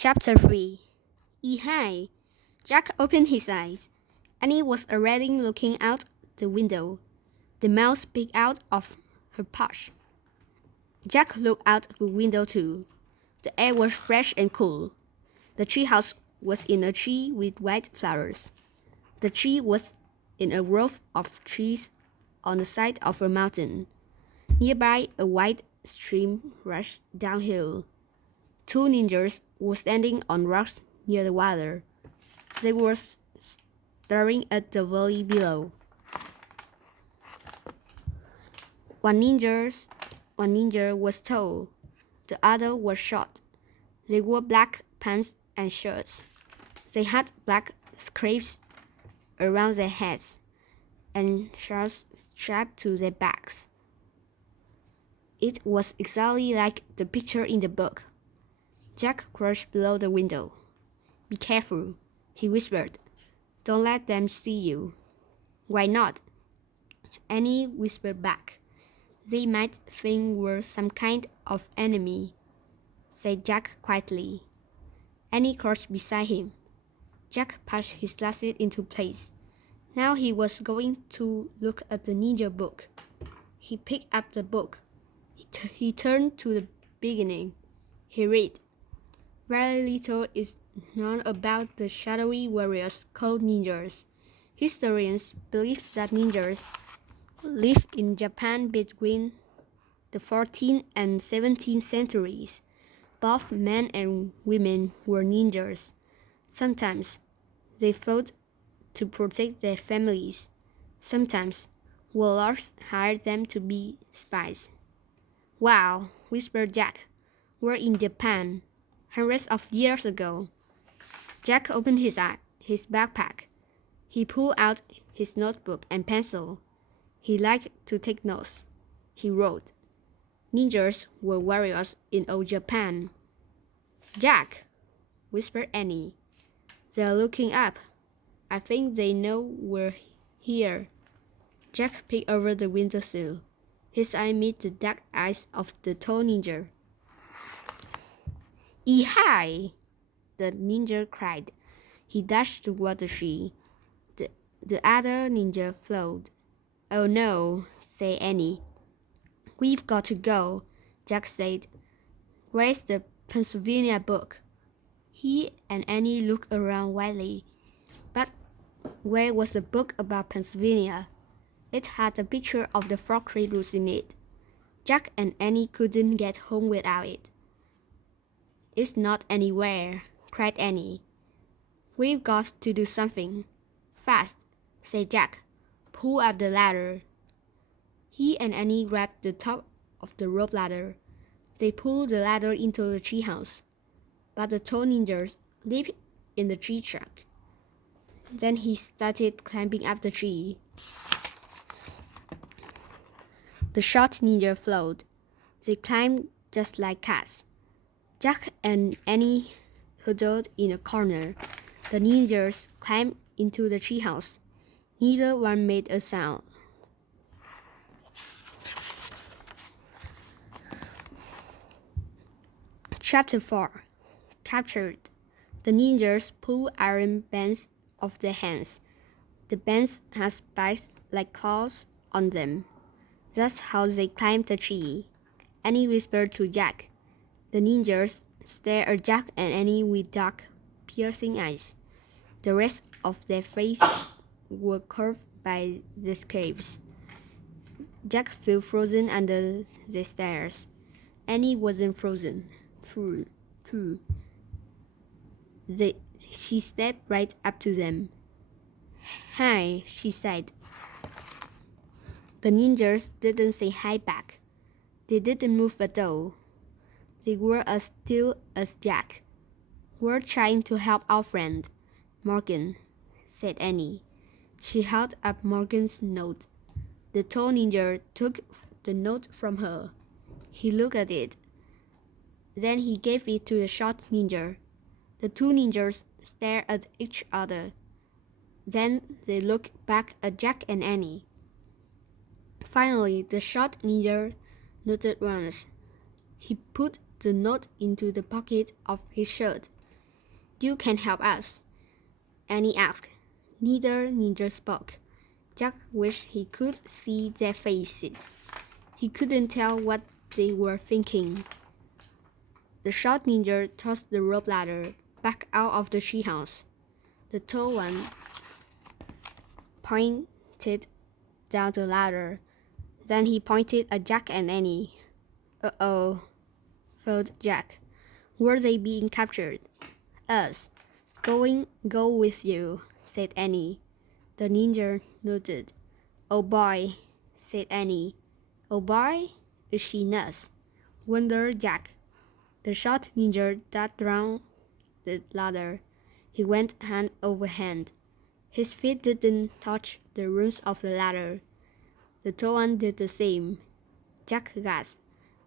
Chapter 3. Hi! Jack opened his eyes. Annie was already looking out the window. The mouse peeked out of her pouch. Jack looked out the window too. The air was fresh and cool. The treehouse was in a tree with white flowers. The tree was in a grove of trees on the side of a mountain. Nearby, a wide stream rushed downhill. Two ninjas were standing on rocks near the water. They were staring at the valley below. One ninja was tall. The other was short. They wore black pants and shirts. They had black scarves around their heads and shawls strapped to their backs. It was exactly like the picture in the book. Jack crouched below the window. "Be careful," he whispered. "Don't let them see you." "Why not?" Annie whispered back. "They might think we're some kind of enemy," said Jack quietly. Annie crouched beside him. Jack pushed his glasses into place. Now he was going to look at the ninja book. He picked up the book. He turned to the beginning. He read. Very little is known about the shadowy warriors called ninjas. Historians believe that ninjas lived in Japan between the 14th and 17th centuries. Both men and women were ninjas. Sometimes they fought to protect their families. Sometimes warlords hired them to be spies. "Wow," whispered Jack. "We're in Japan. Hundreds of years ago." Jack opened his backpack. He pulled out his notebook and pencil. He liked to take notes. He wrote, "Ninjas were warriors in old Japan." "Jack," whispered Annie. "They're looking up. I think they know we're here." Jack peeked over the windowsill. His eye met the dark eyes of the tall ninja. "Hi!" the ninja cried. He dashed toward the tree. The other ninja flowed. "Oh no," said Annie. "We've got to go," Jack said. "Where's the Pennsylvania book?" He and Annie looked around wildly. But where was the book about Pennsylvania? It had a picture of the Frog Railroad in it. Jack and Annie couldn't get home without it. "It's not anywhere," cried Annie. "We've got to do something. Fast," said Jack. "Pull up the ladder." He and Annie grabbed the top of the rope ladder. They pulled the ladder into the treehouse. But the tall ninja leaped in the tree trunk. Then he started climbing up the tree. The short ninja followed. They climbed just like cats. Jack and Annie huddled in a corner. The ninjas climbed into the treehouse. Neither one made a sound. Chapter 4. Captured. The ninjas pulled iron bands off their hands. The bands had spikes like claws on them. That's how they climbed the tree. Annie whispered to Jack. The ninjas stared at Jack and Annie with dark, piercing eyes. The rest of their faces were curved by the scabs. Jack felt frozen under the stairs. Annie wasn't frozen. She stepped right up to them. "Hi," she said. The ninjas didn't say hi back. They didn't move at all. They were as still as Jack. "We're trying to help our friend, Morgan," said Annie. She held up Morgan's note. The tall ninja took the note from her. He looked at it. Then he gave it to the short ninja. The two ninjas stared at each other. Then they looked back at Jack and Annie. Finally, the short ninja nodded once. He put the note into the pocket of his shirt. You can help us, Annie asked. Neither ninja spoke. Jack wished he could see their faces. He couldn't tell what they were thinking. The short ninja tossed the rope ladder back out of the treehouse. The tall one pointed down the ladder. Then he pointed at Jack and Annie. Uh-oh, thought Jack. Were they being captured? Us. Go with you, said Annie. The ninja nodded. Oh boy, said Annie. Oh boy? Is she nuts? Wondered Jack. The short ninja darted down the ladder. He went hand over hand. His feet didn't touch the rungs of the ladder. The tall one did the same. Jack gasped.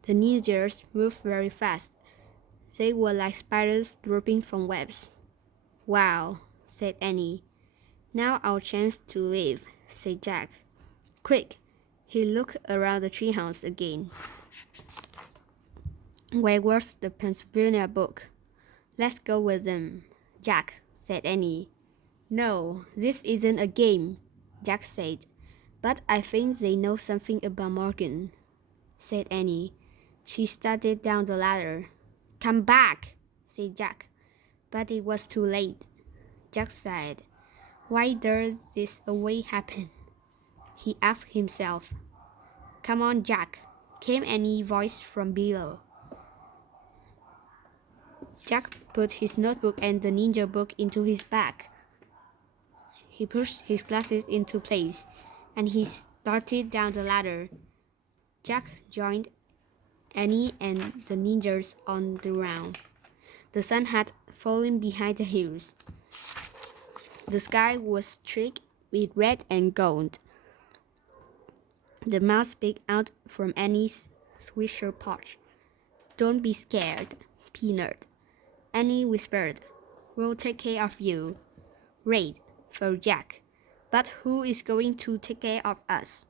The ninjas moved very fast. They were like spiders dropping from webs. Wow, said Annie. Now our chance to live, said Jack. Quick! He looked around the treehouse again. Where was the Pennsylvania book? Let's go with them, Jack, said Annie. No, this isn't a game, Jack said. But I think they know something about Morgan, said Annie. She started down the ladder. Come back, said Jack. But it was too late. Jack sighed. Why does this always happen? He asked himself. Come on, Jack, came Annie's voice from below. Jack put his notebook and the ninja book into his bag. He pushed his glasses into place, and he started down the ladder. Jack joined Annie and the ninjas on the ground. The sun had fallen behind the hills. The sky was streaked with red and gold. The mouse peeked out from Annie's swisher pouch. Don't be scared, Peanut, Annie whispered. We'll take care of you. Great, thought Jack. But who is going to take care of us?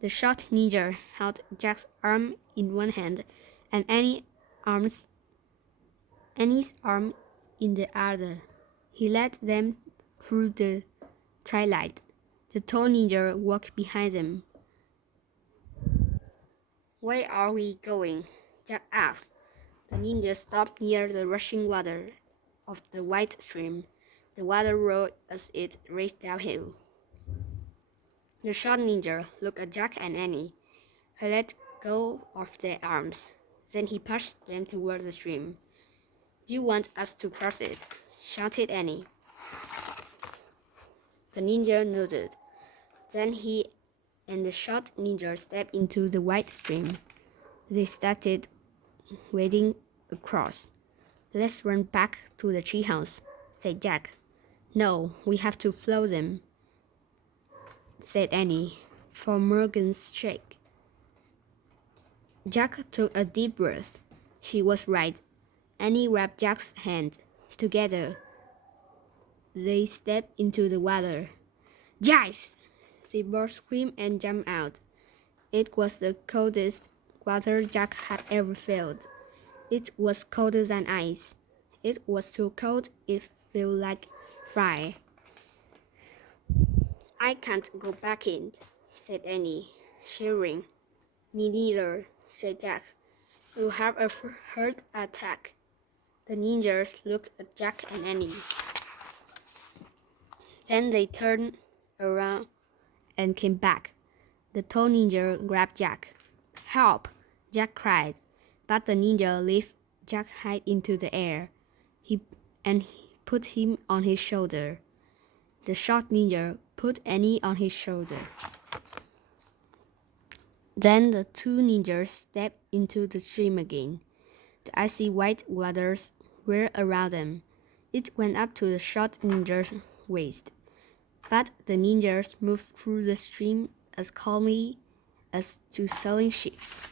The short ninja held Jack's arm in one hand and Annie's arm in the other. He led them through the twilight. The tall ninja walked behind them. Where are we going? Jack asked. The ninja stopped near the rushing water of the white stream. The water roared as it raced downhill. The short ninja looked at Jack and Annie. He let go of their arms. Then he pushed them toward the stream. Do you want us to cross it? Shouted Annie. The ninja nodded. Then he and the short ninja stepped into the white stream. They started wading across. Let's run back to the treehouse, said Jack. No, we have to follow them, said Annie, for Morgan's sake. Jack took a deep breath. She was right. Annie grabbed Jack's hand. Together, they stepped into the water. Yikes! They both screamed and jumped out. It was the coldest water Jack had ever felt. It was colder than ice. It was so cold it felt like fire. I can't go back in, said Annie, shivering. Me neither, said Jack. You'll have a heart attack. The ninjas looked at Jack and Annie. Then they turned around and came back. The tall ninja grabbed Jack. Help! Jack cried. But the ninja lifted Jack high into the air. He put him on his shoulder. The short ninja put Annie on his shoulder. Then the two ninjas stepped into the stream again. The icy white waters were around them. It went up to the short ninja's waist. But the ninjas moved through the stream as calmly as two sailing ships.